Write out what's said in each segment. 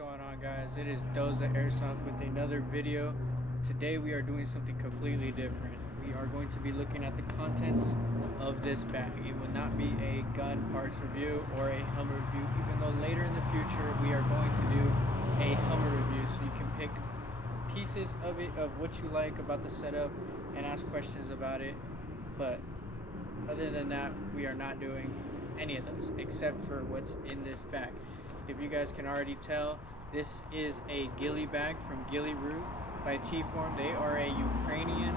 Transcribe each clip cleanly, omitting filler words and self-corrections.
going on, guys? It is Doza Airsoft with another video. Today we are doing something completely different. We are going to be looking at the contents of this bag. It will not be a gun parts review or a Hummer review, even though later in the future we are going to do a Hummer review, so you can pick pieces of it, of what you like about the setup, and ask questions about it. But other than that, we are not doing any of those except for what's in this bag. If you guys can already tell, this is a ghillie bag from Ghillieroot by T-Form. They are a Ukrainian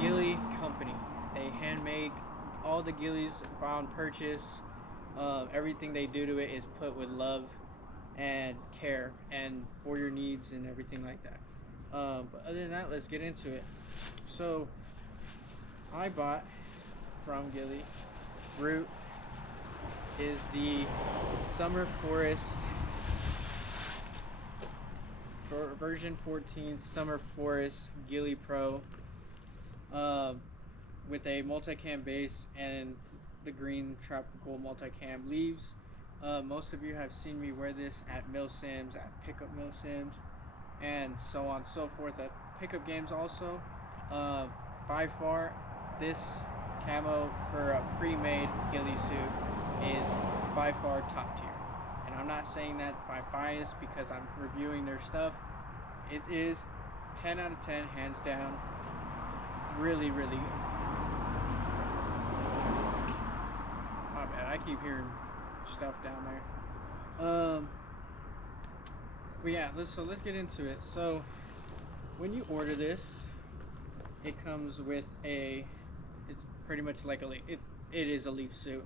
ghillie company. They hand make all the ghillies on purchase. Everything they do to it is put with love and care and for your needs and everything like that. But other than that, let's get into it. So I bought from Ghillieroot is the Summer Forest for version 14 Summer Forest Ghillie Pro with a multicam base and the green tropical multicam leaves. Most of you have seen me wear this at mill sims, at pickup mill sims, and so on and so forth at pickup games also. By far, this camo for a pre-made ghillie suit is by far top tier, and I'm not saying that by bias because I'm reviewing their stuff. It is 10 out of 10, hands down. Really good. My bad, I keep hearing stuff down there. But yeah, let's get into it. So when you order this, it comes with it's pretty much like it is a leaf suit.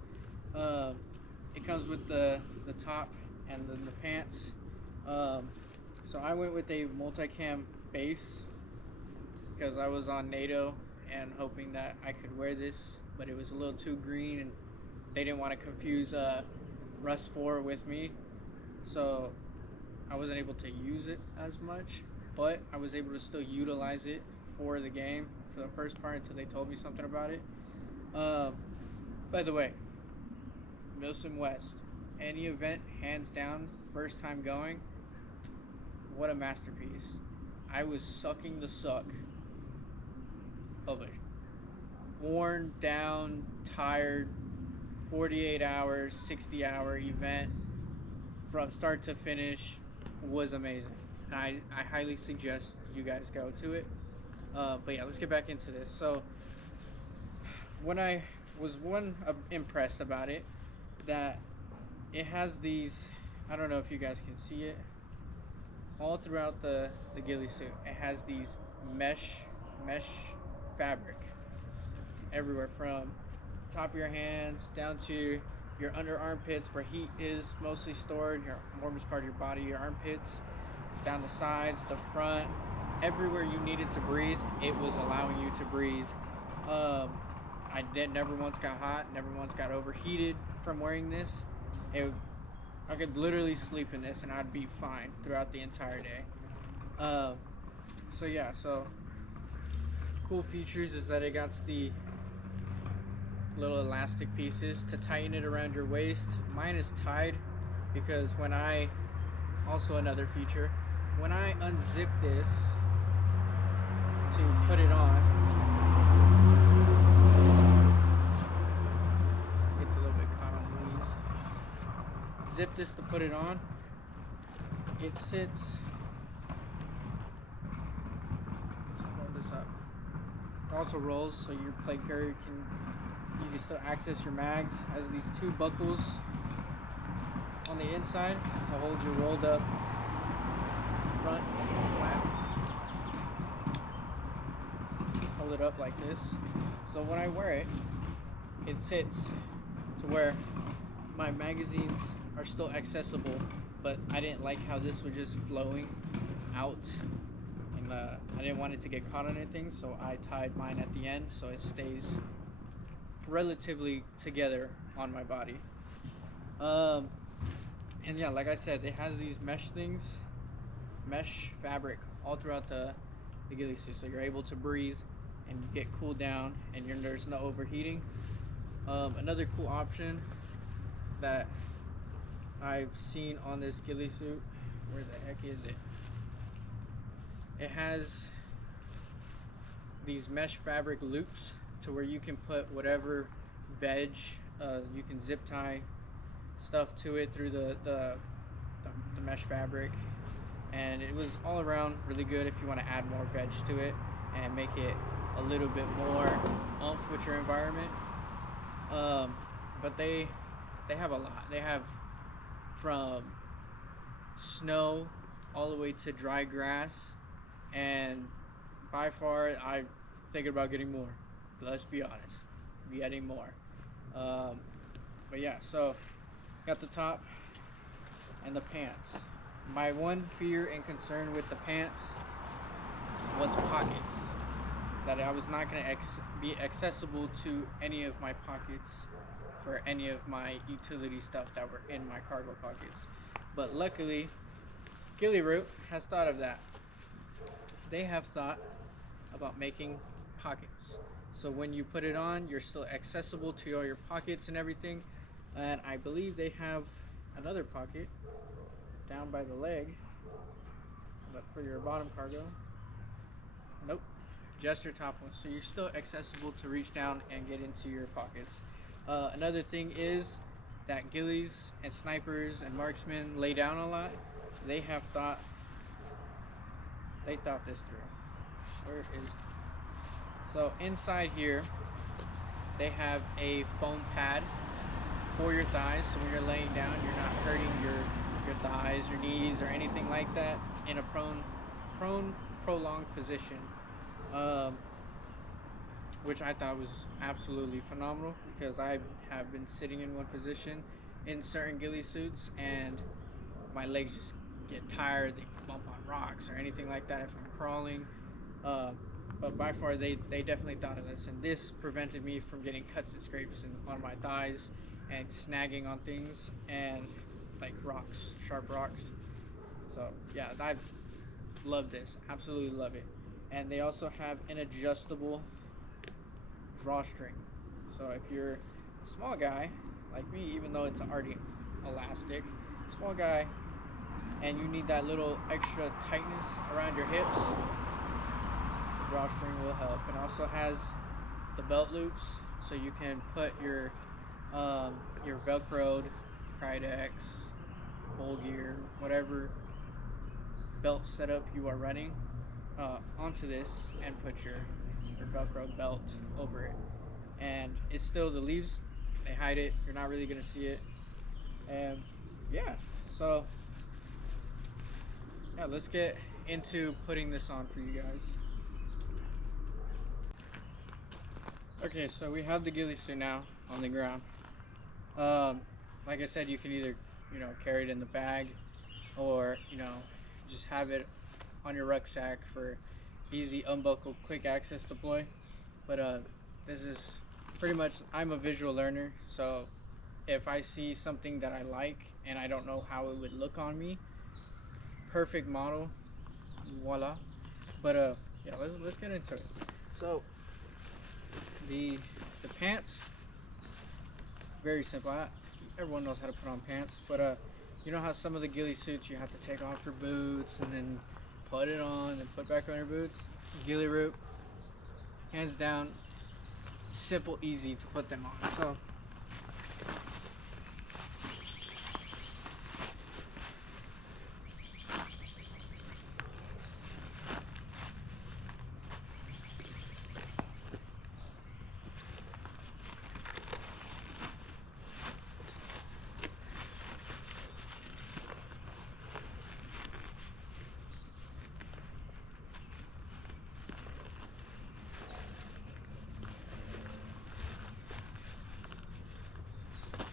It comes with the top and then the pants. So I went with a multicam base because I was on NATO and hoping that I could wear this, but it was a little too green and they didn't want to confuse Rust 4 with me, so I wasn't able to use it as much, but I was able to still utilize it for the game for the first part until they told me something about it. By the way, Milsim West, any event, hands down, first time going, what a masterpiece. I was sucking the suck of a worn down, tired 48 hours, 60-hour event from start to finish. Was amazing. I highly suggest you guys go to it. But yeah, let's get back into this. So when I was impressed about it, that it has these, I don't know if you guys can see it, all throughout the ghillie suit it has these mesh fabric everywhere, from top of your hands down to your under armpits where heat is mostly stored, your warmest part of your body, your armpits, down the sides, the front, everywhere you needed to breathe, it was allowing you to breathe. I never once got hot, never once got overheated from wearing this. I could literally sleep in this and I'd be fine throughout the entire day. So yeah, so cool features is that it got the little elastic pieces to tighten it around your waist. Mine is tied because also another feature, when I unzip this to put it on, zip this to put it on, it sits, let's roll this up, it also rolls so your plate carrier you can still access your mags. Has these two buckles on the inside to hold your rolled up front flap, hold it up like this, so when I wear it, it sits to where my magazines are still accessible, but I didn't like how this was just flowing out, and I didn't want it to get caught on anything, so I tied mine at the end so it stays relatively together on my body. And yeah, like I said, it has these mesh fabric all throughout the ghillie suit, so you're able to breathe and you get cooled down and there's no overheating. Another cool option that I've seen on this ghillie suit Where the heck is it? It has these mesh fabric loops to where you can put whatever veg, you can zip tie stuff to it through the mesh fabric, and it was all around really good if you want to add more veg to it and make it a little bit more oomph with your environment. But they have a lot. They have from snow all the way to dry grass, and by far I'm thinking about getting more. Let's be honest, getting more. But yeah, so got the top and the pants. My one fear and concern with the pants was pockets. That I was not going to be accessible to any of my pockets for any of my utility stuff that were in my cargo pockets. But luckily, Ghillieroot has thought of that. They have thought about making pockets. So when you put it on, you're still accessible to all your pockets and everything. And I believe they have another pocket down by the leg, but for your bottom cargo. Nope, just your top one. So you're still accessible to reach down and get into your pockets. Another thing is that ghillies and snipers and marksmen lay down a lot. They thought this through. Where is? So inside here, they have a foam pad for your thighs. So when you're laying down, you're not hurting your thighs, your knees, or anything like that in a prolonged position. Which I thought was absolutely phenomenal, because I have been sitting in one position in certain ghillie suits and my legs just get tired, they bump on rocks or anything like that if I'm crawling. But by far they definitely thought of this, and this prevented me from getting cuts and scrapes on my thighs and snagging on things and like rocks, sharp rocks. So yeah, I love this, absolutely love it. And they also have an adjustable drawstring. So if you're a small guy like me, even though it's already elastic, small guy, and you need that little extra tightness around your hips, the drawstring will help. It also has the belt loops, so you can put your Velcroed Krydex, Bull Gear, whatever belt setup you are running onto this and put your Velcro belt over it. And it's still, the leaves, they hide it, you're not really gonna see it. And yeah, so yeah, let's get into putting this on for you guys. Okay, so we have the ghillie suit now on the ground. Like I said, you can either, carry it in the bag, or, just have it on your rucksack for easy unbuckle, quick access deploy. But this is pretty much, I'm a visual learner, so if I see something that I like and I don't know how it would look on me, perfect model, voila. But yeah, let's get into it. So the pants, very simple. Everyone knows how to put on pants, but you know how some of the ghillie suits you have to take off your boots and then put it on and put back on your boots? Ghillieroot, hands down, simple, easy to put them on. So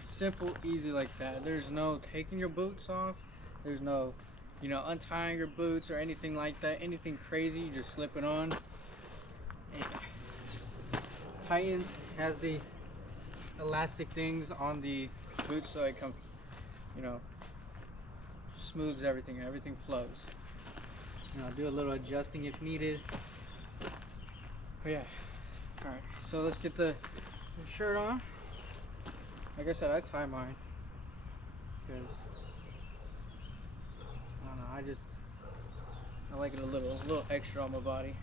simple, easy like that. There's no taking your boots off. There's no, untying your boots or anything like that. Anything crazy, you just slip it on. And tightens, has the elastic things on the boots, so it comes, smooths everything. Everything flows. Do a little adjusting if needed. But yeah, all right. So let's get the shirt on. Like I said, I tie mine because I don't know, I like it a little extra on my body.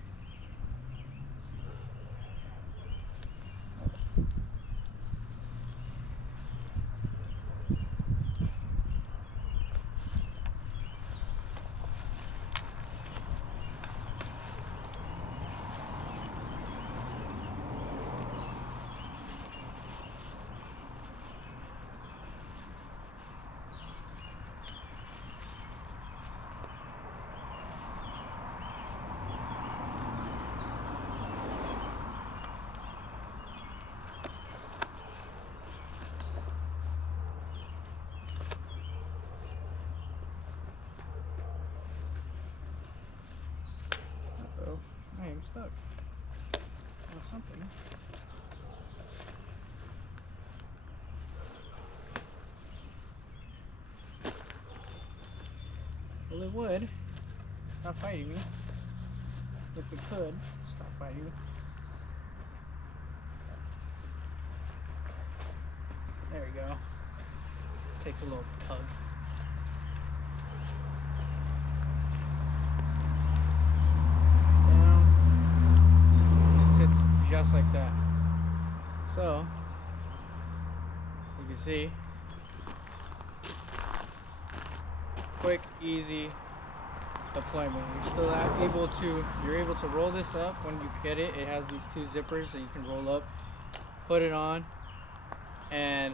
Uh-oh, I am stuck. Or something. Well, it would. Stop fighting me. If it could, stop fighting me. There we go. Takes a little tug. Down. It sits just like that. So, you can see, quick, easy deployment. You're able to roll this up when you get it. It has these two zippers that you can roll up, put it on, and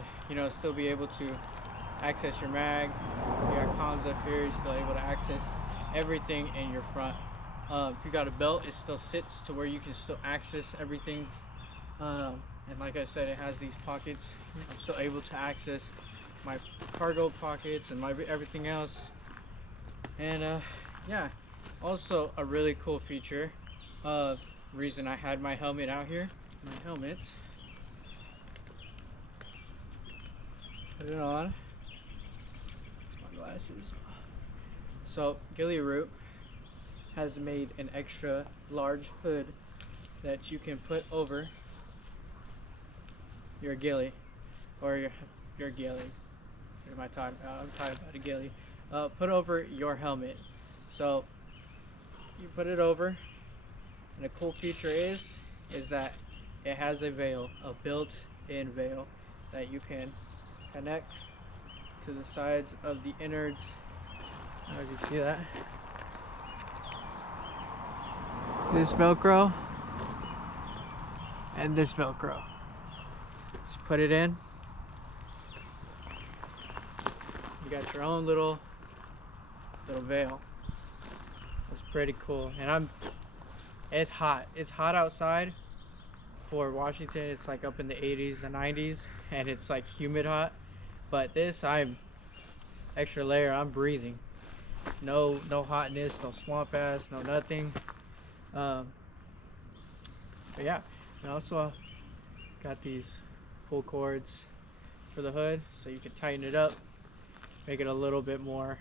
still be able to access your mag. You got comms up here. You're still able to access everything in your front. If you got a belt, it still sits to where you can still access everything. And like I said, it has these pockets. I'm still able to access my cargo pockets and my everything else. And yeah, also a really cool feature. Reason I had my helmet out here. My helmet. Put it on. It's my glasses. So Ghillieroot has made an extra large hood that you can put over your ghillie, or your ghillie. What am I talking about? I'm talking about a ghillie. Put over your helmet. So you put it over, and a cool feature is that it has a veil, a built-in veil that you can connect to the sides of the innards. I don't know if you see that. This Velcro and this Velcro. Just put it in. You got your own little veil. It's pretty cool. And it's hot. It's hot outside for Washington. It's like up in the 80s and 90s, and it's like humid hot. But this, I'm extra layer. I'm breathing. No hotness, no swamp ass, no nothing. But yeah, and also got these pull cords for the hood, so you can tighten it up, make it a little bit more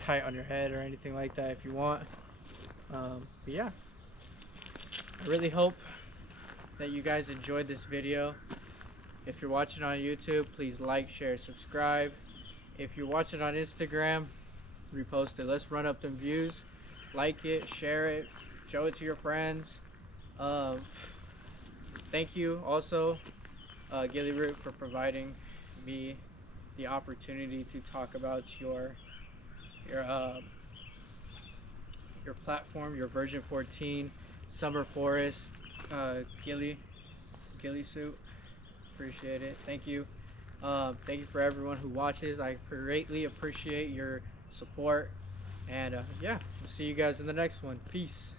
tight on your head or anything like that if you want. But yeah, I really hope that you guys enjoyed this video. If you're watching on YouTube, please like, share, subscribe. If you're watching on Instagram, repost it. Let's run up them views. Like it, share it, show it to your friends. Thank you also, Ghillieroot, for providing me the opportunity to talk about your platform, your version 14 Summer Forest ghillie suit. Appreciate it. Thank you. Thank you for everyone who watches. I greatly appreciate your support. And yeah, we'll see you guys in the next one. Peace.